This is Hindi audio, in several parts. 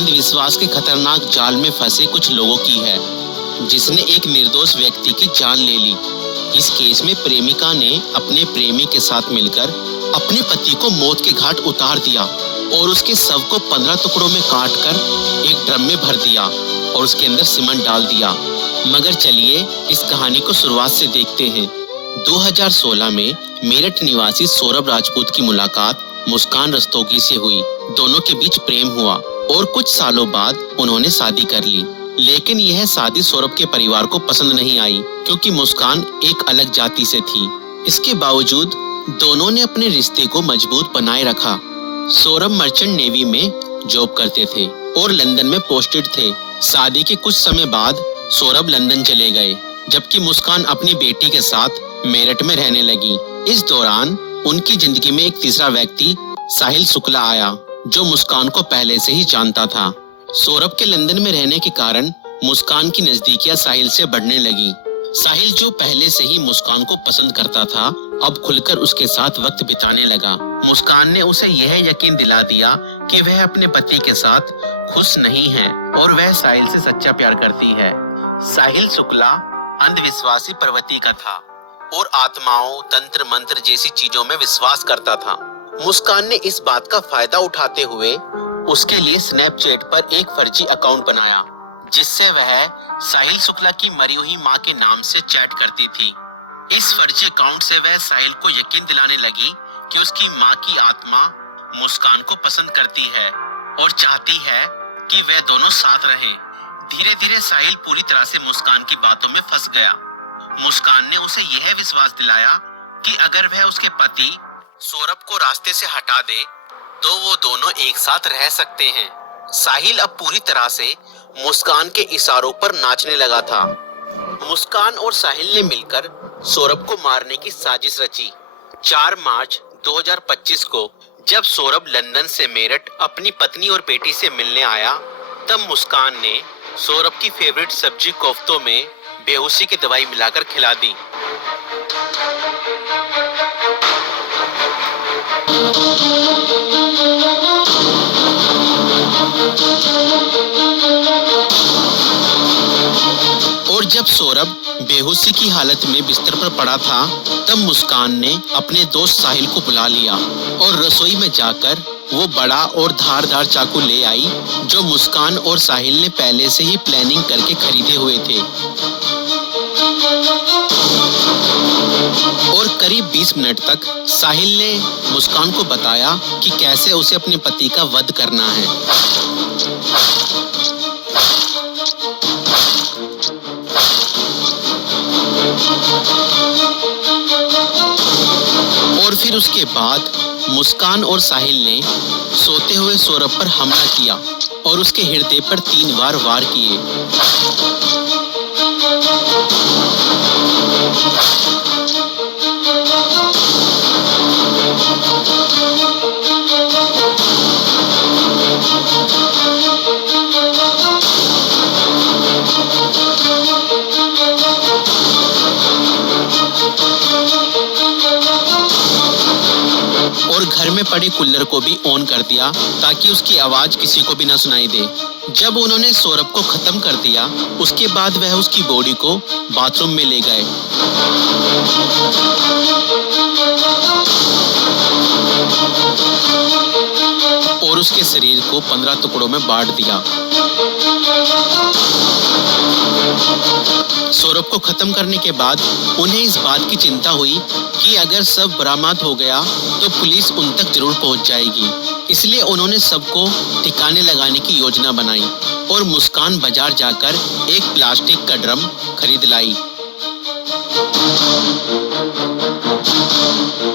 अंधविश्वास के खतरनाक जाल में फंसे कुछ लोगों की है, जिसने एक निर्दोष व्यक्ति की जान ले ली। इस केस में प्रेमिका ने अपने प्रेमी के साथ मिलकर अपने पति को मौत के घाट उतार दिया और उसके शव को 15 टुकड़ों में काटकर एक ड्रम में भर दिया और उसके अंदर सीमेंट डाल दिया। मगर चलिए इस कहानी को शुरुआत से देखते हैं। 2016 में मेरठ निवासी सौरभ राजपूत की मुलाकात मुस्कान रस्तोगी से हुई। दोनों के बीच प्रेम हुआ और कुछ सालों बाद उन्होंने शादी कर ली। लेकिन यह शादी सौरभ के परिवार को पसंद नहीं आई, क्योंकि मुस्कान एक अलग जाति से थी। इसके बावजूद दोनों ने अपने रिश्ते को मजबूत बनाए रखा। सौरभ मर्चेंट नेवी में जॉब करते थे और लंदन में पोस्टेड थे। शादी के कुछ समय बाद सौरभ लंदन चले गए, जबकि मुस्कान अपनी बेटी के साथ मेरठ में रहने लगी। इस दौरान उनकी जिंदगी में एक तीसरा व्यक्ति साहिल शुक्ला आया, जो मुस्कान को पहले से ही जानता था। सौरभ के लंदन में रहने के कारण मुस्कान की नजदीकियां साहिल से बढ़ने लगी। साहिल, जो पहले से ही मुस्कान को पसंद करता था, अब खुलकर उसके साथ वक्त बिताने लगा। मुस्कान ने उसे यह यकीन दिला दिया कि वह अपने पति के साथ खुश नहीं है और वह साहिल से सच्चा प्यार करती है। साहिल शुक्ला अंधविश्वासी प्रवृत्ति का था और आत्माओं, तंत्र मंत्र जैसी चीजों में विश्वास करता था। मुस्कान ने इस बात का फायदा उठाते हुए उसके लिए स्नैपचैट पर एक फर्जी अकाउंट बनाया, जिससे वह साहिल शुक्ला की मरी हुई मां के नाम से चैट करती थी। इस फर्जी अकाउंट से वह साहिल को यकीन दिलाने लगी कि उसकी मां की आत्मा मुस्कान को पसंद करती है और चाहती है कि वह दोनों साथ रहें। धीरे धीरे साहिल पूरी तरह से मुस्कान की बातों में फंस गया। मुस्कान ने उसे यह विश्वास दिलाया कि अगर वह उसके पति सौरभ को रास्ते से हटा दे तो वो दोनों एक साथ रह सकते हैं। साहिल अब पूरी तरह से मुस्कान के इशारों पर नाचने लगा था। मुस्कान और साहिल ने मिलकर सौरभ को मारने की साजिश रची। 4 मार्च 2025 को जब सौरभ लंदन से मेरठ अपनी पत्नी और बेटी से मिलने आया, तब मुस्कान ने सौरभ की फेवरेट सब्जी कोफ्तों में बेहोशी की दवाई मिलाकर खिला दी। और जब सौरभ बेहोशी की हालत में बिस्तर पर पड़ा था, तब मुस्कान ने अपने दोस्त साहिल को बुला लिया और रसोई में जाकर वो बड़ा और धारदार चाकू ले आई, जो मुस्कान और साहिल ने पहले से ही प्लानिंग करके खरीदे हुए थे। और करीब 20 मिनट तक साहिल ने मुस्कान को बताया कि कैसे उसे अपने पति का वध करना है। और फिर उसके बाद मुस्कान और साहिल ने सोते हुए सौरभ पर हमला किया और उसके हृदय पर 3 बार वार किए। और घर में पड़े कूलर को भी ऑन कर दिया ताकि उसकी आवाज किसी को भी ना सुनाई दे। जब उन्होंने सौरभ को खत्म कर दिया, उसके बाद वह उसकी बॉडी को बाथरूम में ले गए। और उसके शरीर को 15 टुकड़ों में बांट दिया। सौरभ को खत्म करने के बाद उन्हें इस बात की चिंता हुई कि अगर सब बरामद हो गया तो पुलिस उन तक जरूर पहुंच जाएगी। इसलिए उन्होंने सबको ठिकाने लगाने की योजना बनाई और मुस्कान बाजार जाकर एक प्लास्टिक का ड्रम खरीद लाई।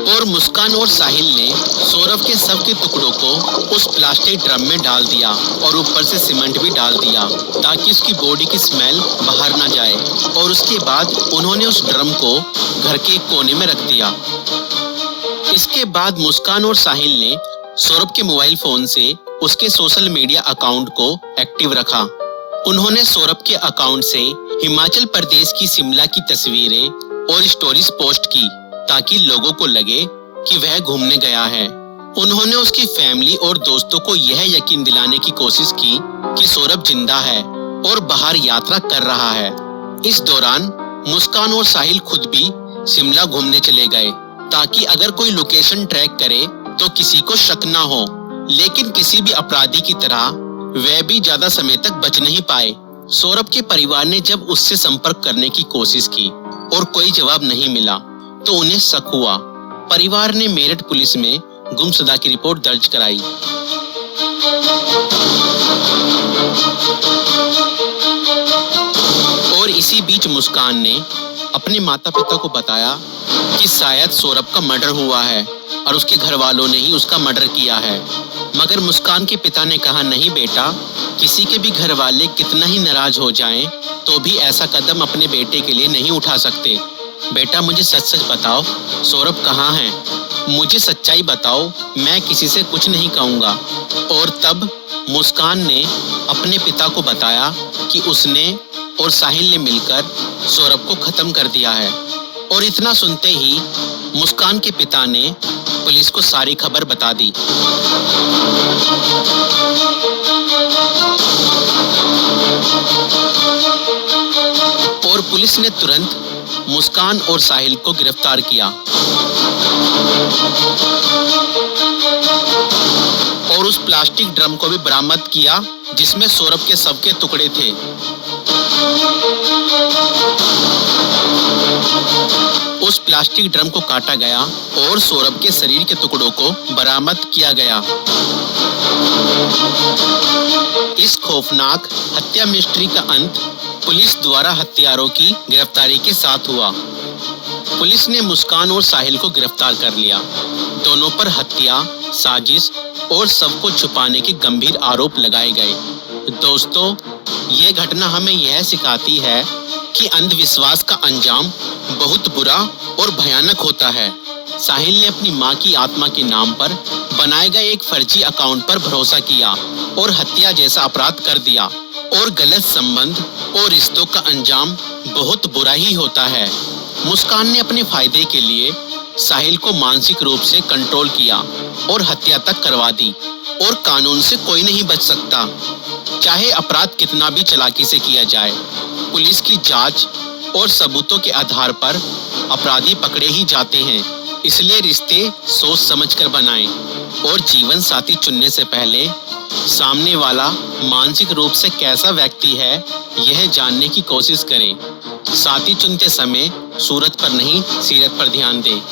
और मुस्कान और साहिल ने सौरभ के शव के टुकड़ों को उस प्लास्टिक ड्रम में डाल दिया और ऊपर से सीमेंट भी डाल दिया ताकि उसकी बॉडी की स्मेल बाहर ना जाए। और उसके बाद उन्होंने उस ड्रम को घर के एक कोने में रख दिया। इसके बाद मुस्कान और साहिल ने सौरभ के मोबाइल फोन से उसके सोशल मीडिया अकाउंट को एक्टिव रखा। उन्होंने सौरभ के अकाउंट से हिमाचल प्रदेश की शिमला की तस्वीरें और स्टोरीज पोस्ट की ताकि लोगों को लगे कि वह घूमने गया है। उन्होंने उसकी फैमिली और दोस्तों को यह यकीन दिलाने की कोशिश की कि सौरभ जिंदा है और बाहर यात्रा कर रहा है। इस दौरान मुस्कान और साहिल खुद भी शिमला घूमने चले गए ताकि अगर कोई लोकेशन ट्रैक करे तो किसी को शक ना हो। लेकिन किसी भी अपराधी की तरह वह भी ज्यादा समय तक बच नहीं पाए। सौरभ के परिवार ने जब उससे संपर्क करने की कोशिश की और कोई जवाब नहीं मिला तो उन्हें शक हुआ। परिवार ने मेरठ पुलिस में गुमशुदा की रिपोर्ट दर्ज कराई। और इसी बीच मुस्कान ने अपने माता पिता को बताया कि शायद सौरभ का मर्डर हुआ है और उसके घर वालों ने ही उसका मर्डर किया है। मगर मुस्कान के पिता ने कहा, नहीं बेटा, किसी के भी घर वाले कितना ही नाराज हो जाएं तो भी ऐसा कदम अपने बेटे के लिए नहीं उठा सकते। बेटा, मुझे सच सच बताओ, सौरभ कहाँ है? मुझे सच्चाई बताओ, मैं किसी से कुछ नहीं कहूँगा। और तब मुस्कान ने अपने पिता को बताया कि उसने और साहिल ने मिलकर सौरभ को खत्म कर दिया है। और इतना सुनते ही मुस्कान के पिता ने पुलिस को सारी खबर बता दी। और पुलिस ने तुरंत मुस्कान और साहिल को गिरफ्तार किया और उस प्लास्टिक ड्रम को भी बरामद किया जिसमें सौरभ के शव के टुकड़े थे। उस प्लास्टिक ड्रम को काटा गया और सौरभ के शरीर के टुकड़ों को बरामद किया गया। इस खौफनाक हत्या मिस्ट्री का अंत पुलिस द्वारा हत्यारों की गिरफ्तारी के साथ हुआ। पुलिस ने मुस्कान और साहिल को गिरफ्तार कर लिया। दोनों पर हत्या, साजिश और शव को छुपाने के गंभीर आरोप लगाए गए। दोस्तों, ये घटना हमें यह सिखाती है कि अंधविश्वास का अंजाम बहुत बुरा और भयानक होता है। साहिल ने अपनी मां की आत्मा के नाम पर बनाए गए एक फर्जी अकाउंट पर भरोसा किया और हत्या जैसा अपराध कर दिया। और गलत संबंध और रिश्तों का अंजाम बहुत बुरा ही होता है। मुस्कान ने अपने फायदे के लिए साहिल को मानसिक रूप से कंट्रोल किया और हत्या तक करवा दी। और कानून से कोई नहीं बच सकता, चाहे अपराध कितना भी चालाकी से किया जाए। पुलिस की जांच और सबूतों के आधार पर अपराधी पकड़े ही जाते हैं। इसलिए रिश्ते सोच समझकर बनाएं और जीवन साथी चुनने से पहले सामने वाला मानसिक रूप से कैसा व्यक्ति है यह जानने की कोशिश करें। साथी चुनते समय सूरत पर नहीं, सीरत पर ध्यान दें।